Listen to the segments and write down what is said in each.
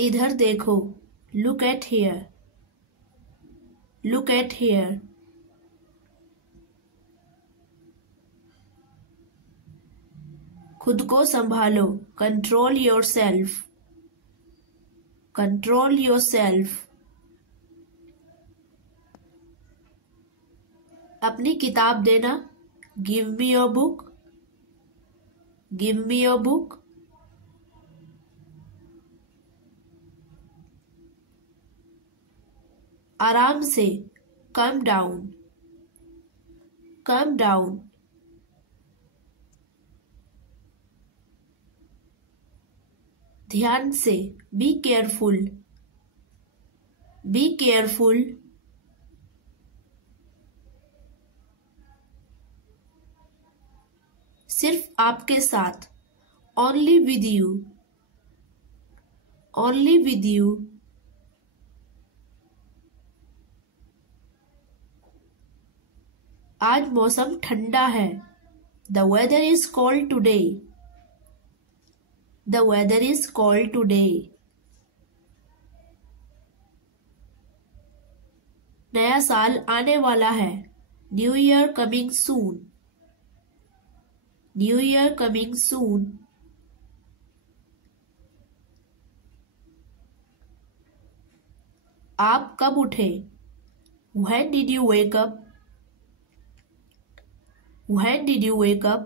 इधर देखो। Look at here. Look at here. खुद को संभालो। Control yourself. Control yourself. अपनी किताब देना। Give me your book. Give me your book. आराम से। Calm down. Calm down. ध्यान से। Be careful. Be careful. सिर्फ आपके साथ। Only with you. Only with you. आज मौसम ठंडा है। The weather is cold today. The weather is cold today. नया साल आने वाला है। न्यू ईयर कमिंग सून। न्यू ईयर कमिंग सून। आप कब उठे? When did you wake up? When did you wake up?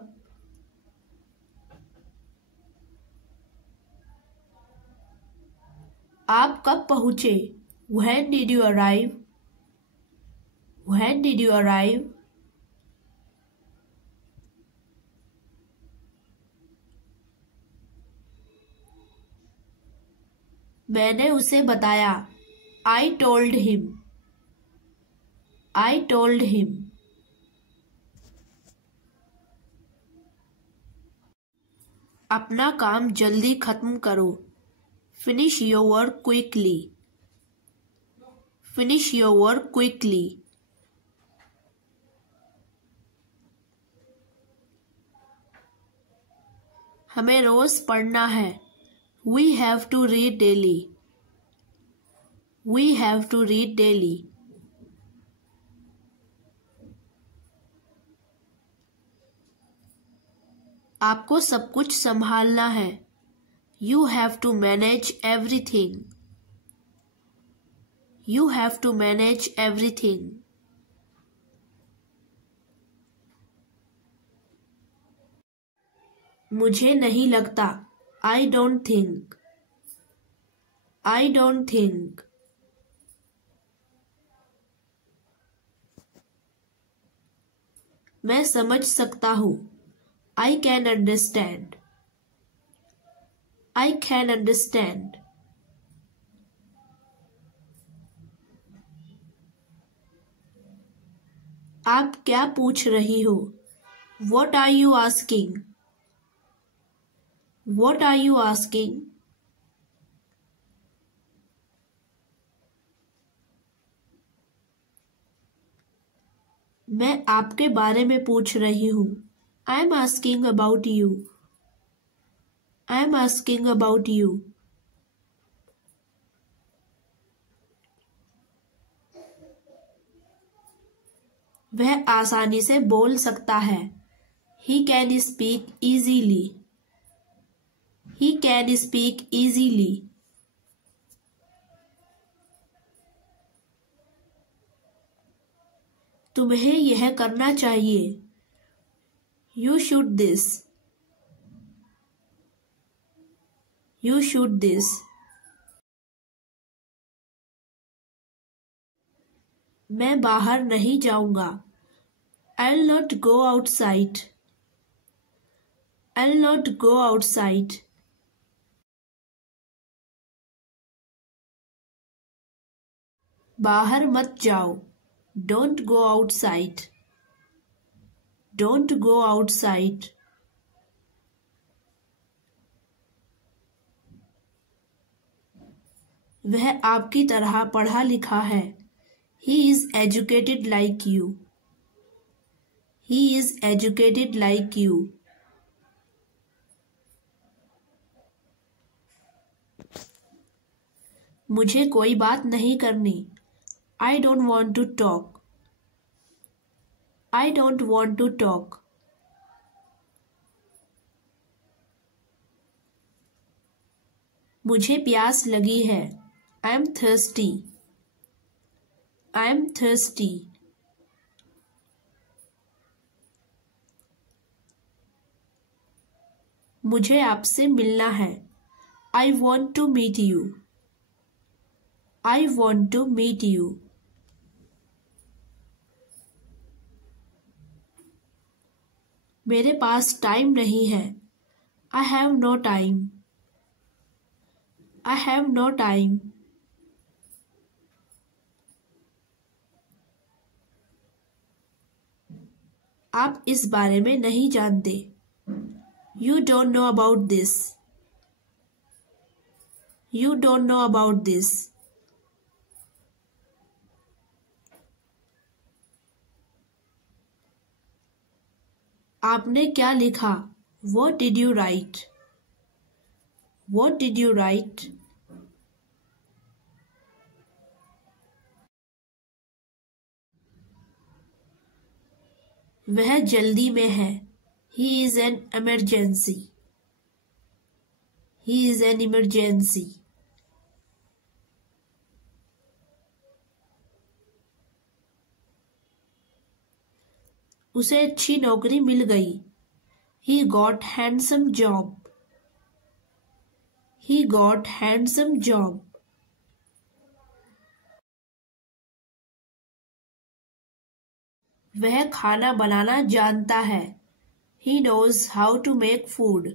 आप कब पहुंचे? When did you arrive? When did you arrive? मैंने उसे बताया। I told him. I told him. अपना काम जल्दी खत्म करो। Finish your work quickly. Finish your work quickly. हमें रोज पढ़ना है। We have to read daily. We have to read daily. आपको सब कुछ संभालना है। You have to manage everything. You have to manage everything. मुझे नहीं लगता। I don't think. I don't think. मैं समझ सकता हूँ। I can understand. I can understand. आप क्या पूछ रही हो? What are you asking? What are you asking? मैं आपके बारे में पूछ रही हूँ। I am asking about you. I am asking about you. वह आसानी से बोल सकता है। He can speak easily. He can speak easily. तुम्हें यह करना चाहिए। You should this. You should this. मैं बाहर नहीं जाऊंगा। I'll not go outside. I'll not go outside. बाहर मत जाओ। Don't go outside. Don't go outside. वह आपकी तरह पढ़ा लिखा है। He is educated like you. He is educated like you. मुझे कोई बात नहीं करनी। I don't want to talk. I don't want to talk. मुझे प्यास लगी है। I am thirsty. I am thirsty. मुझे आपसे मिलना है। I want to meet you. I want to meet you. मेरे पास टाइम नहीं है। I have no time. I have no time. आप इस बारे में नहीं जानते। You don't know about this. You don't know about this. आपने क्या लिखा? What did you write? What did you write? वह जल्दी में है। He is an emergency. He is an emergency. उसे अच्छी नौकरी मिल गई। He got handsome job. He got handsome job. वह खाना बनाना जानता है। He knows how to make food.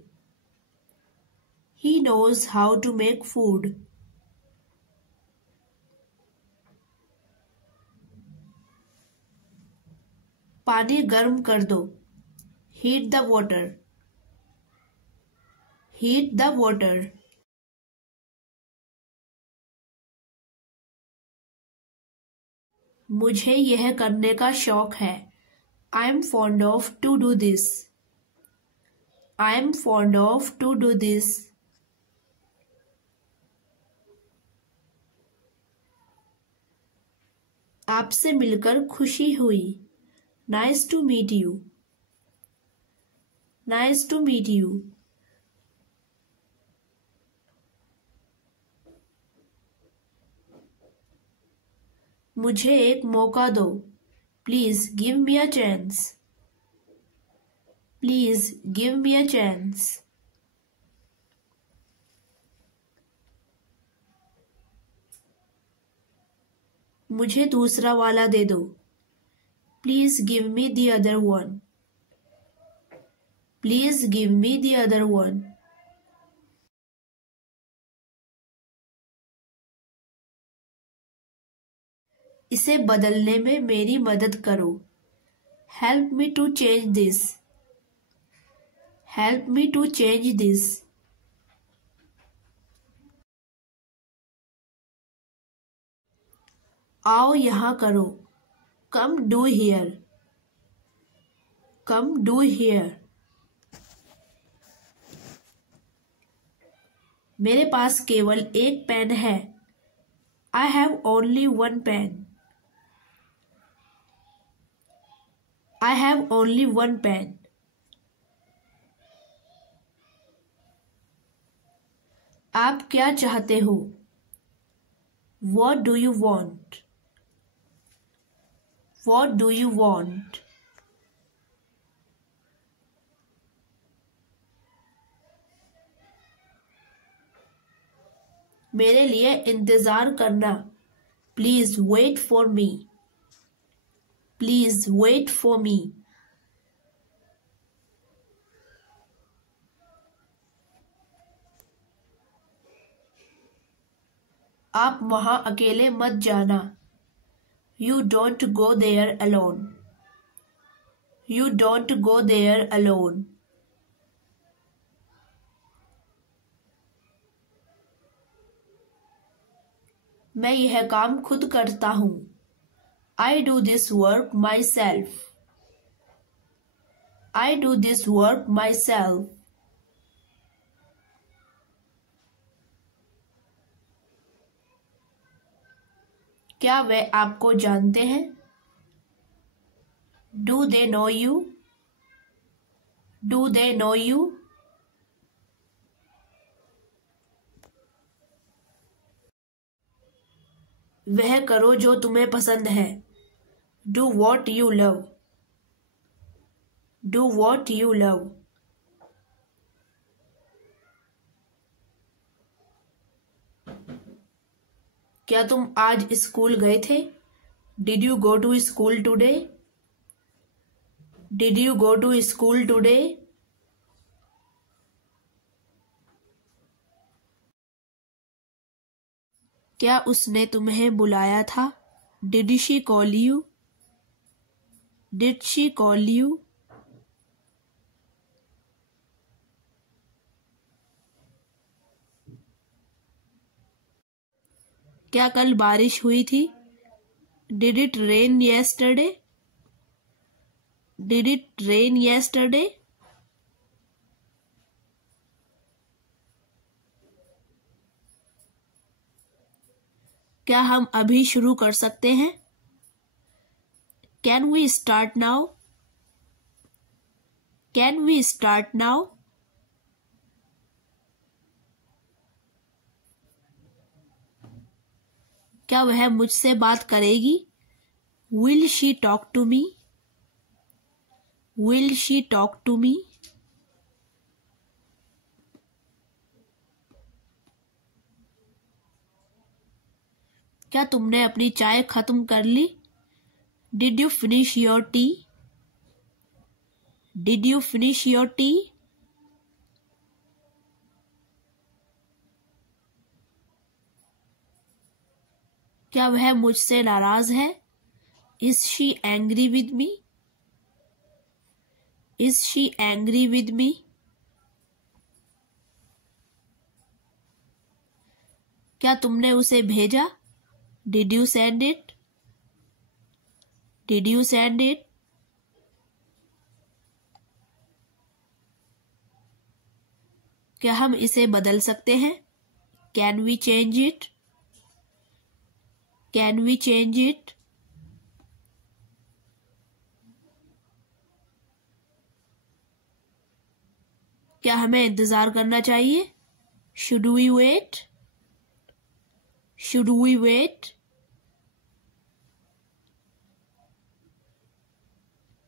He knows how to make food. पानी गर्म कर दो। Heat the water. Heat the water. मुझे यह करने का शौक है। I am fond of to do this. I am fond of to do this. आपसे मिलकर खुशी हुई। Nice to meet you. Nice to meet you. मुझे एक मौका दो। Please give me a chance. Please give me a chance. मुझे दूसरा वाला दे दो। Please give me the other one. Please give me the other one. इसे बदलने में मेरी मदद करो। Help me to change this. Help me to change this. आओ यहाँ करो। Come do here. Come do here. मेरे पास केवल एक पेन है। I have only one pen. I have only one pen. आप क्या चाहते हो? What do you want? What do you want? मेरे लिए इंतजार करना। Please wait for me. Please wait for me. आप वहां अकेले मत जाना। You don't go there alone. You don't go there alone. मैं यह काम खुद करता हूँ। I do this work myself. I do this work myself. क्या वे आपको जानते हैं? Do they know you? Do they know you? वह करो जो तुम्हें पसंद है। Do what you love? Do what you love? क्या तुम आज स्कूल गए थे? Did you go to school today? Did you go to school today? क्या उसने तुम्हें बुलाया था? Did she call you? Did she call you? क्या कल बारिश हुई थी? Did it rain yesterday? Did it rain yesterday? क्या हम अभी शुरू कर सकते हैं? Can we start now? Can we start now? क्या वह मुझसे बात करेगी? Will she talk to me? Will she talk to me? क्या तुमने अपनी चाय खत्म कर ली? Did you finish your tea? Did you finish your tea? क्या वह मुझसे नाराज है? Is she angry with me? Is she angry with me? क्या तुमने उसे भेजा? Did you send it? Did you send it? क्या हम इसे बदल सकते हैं? Can we change it? Can we change it? क्या हमें इंतजार करना चाहिए? Should we wait? Should we wait?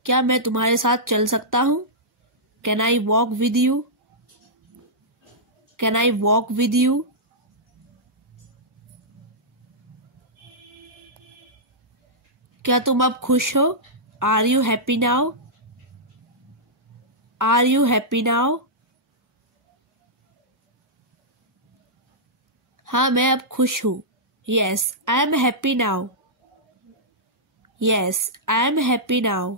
क्या मैं तुम्हारे साथ चल सकता हूं? Can I walk with you? Can I walk with you? क्या तुम अब खुश हो? Are you happy now? Are you happy now? हाँ, मैं अब खुश हूं। Yes, I am happy now. Yes, I am happy now.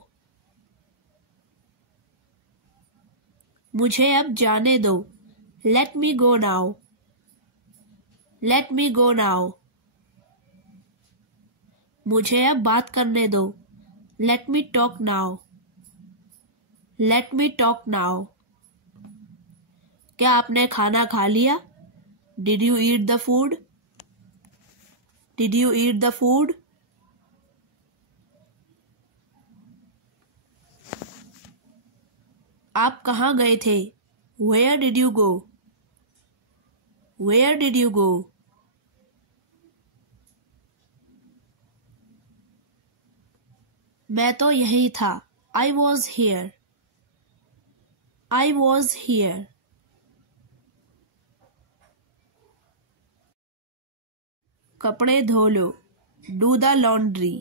मुझे अब जाने दो। Let me go now. Let me go now. मुझे अब बात करने दो। Let me talk now. Let me talk now. क्या आपने खाना खा लिया? Did you eat the food? Did you eat the food? आप कहाँ गए थे? Where did you go? Where did you go? मैं तो यही था। I was here. I was here. कपड़े धो लो। Do the laundry.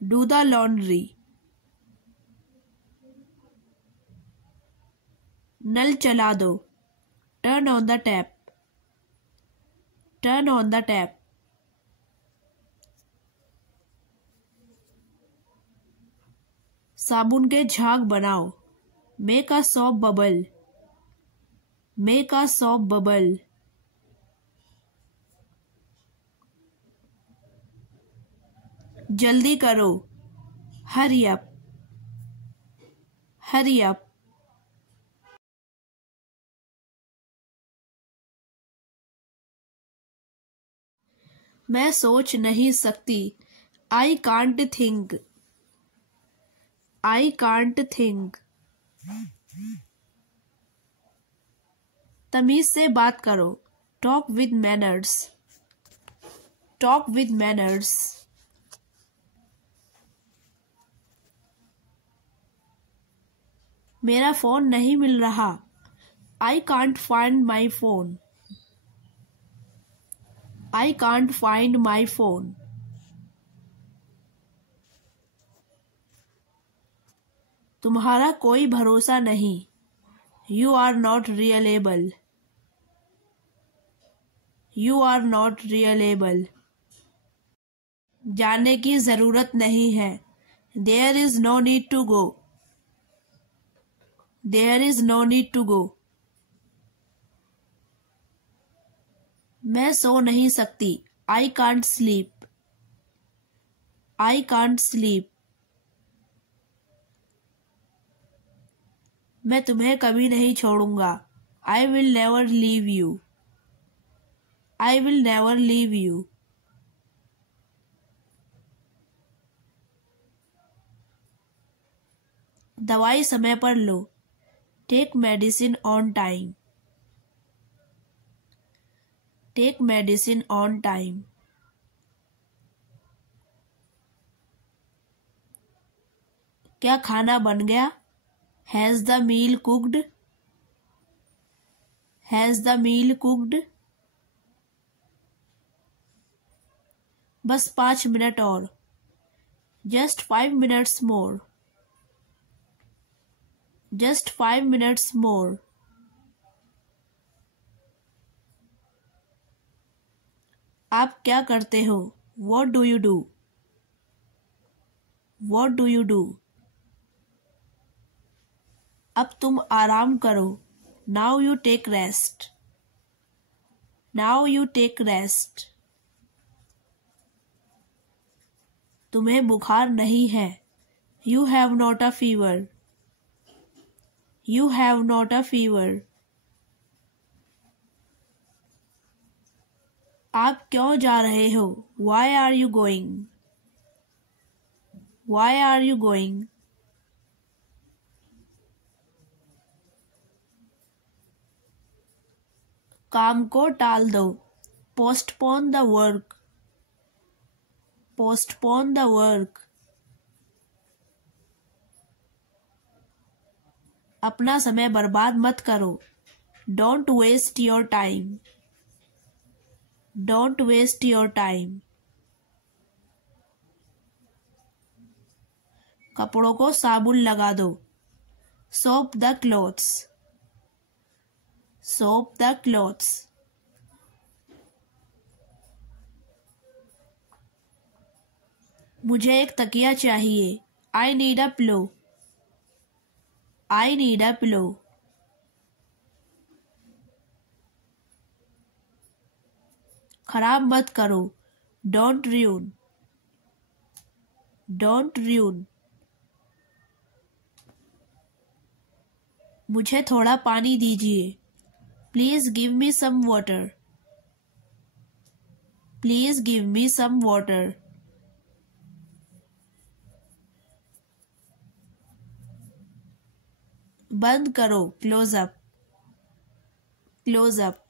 Do the laundry. नल चला दो। Turn on the tap. Turn on the tap. साबुन के झाग बनाओ। Make a soap bubble. Make a soap bubble. जल्दी करो। Hurry up. Hurry up. मैं सोच नहीं सकती। I can't think. I can't think. तमीज से बात करो। Talk with manners. Talk with manners. मेरा फोन नहीं मिल रहा। I can't find my phone. I can't find my phone. तुम्हारा कोई भरोसा नहीं। You are not reliable. You are not reliable. जाने की जरूरत नहीं है। There is no need to go. There is no need to go. मैं सो नहीं सकती। I can't sleep. I can't sleep. मैं तुम्हें कभी नहीं छोड़ूंगा। I will never leave you. I will never leave you. दवाई समय पर लो। Take medicine on time. Take medicine on time. क्या खाना बन गया? Has the meal cooked? Has the meal cooked? बस 5 मिनट और। Just 5 minutes more. Just 5 minutes more. आप क्या करते हो? What do you do? What do you do? अब तुम आराम करो। Now you take rest. Now you take rest. तुम्हें बुखार नहीं है। You have not a fever. You have not a fever. आप क्यों जा रहे हो? Why are you going? Why are you going? काम को टाल दो। Postpone the work. Postpone the work. अपना समय बर्बाद मत करो। Don't waste your time. Don't waste your time. कपड़ों को साबुन लगा दो। Soap the clothes. Soap the clothes. मुझे एक तकिया चाहिए। I need a pillow. I need a pillow. खराब मत करो। Don't ruin। Don't ruin। मुझे थोड़ा पानी दीजिए। Please give me some water. Please give me some water. बंद करो। Close up. Close up.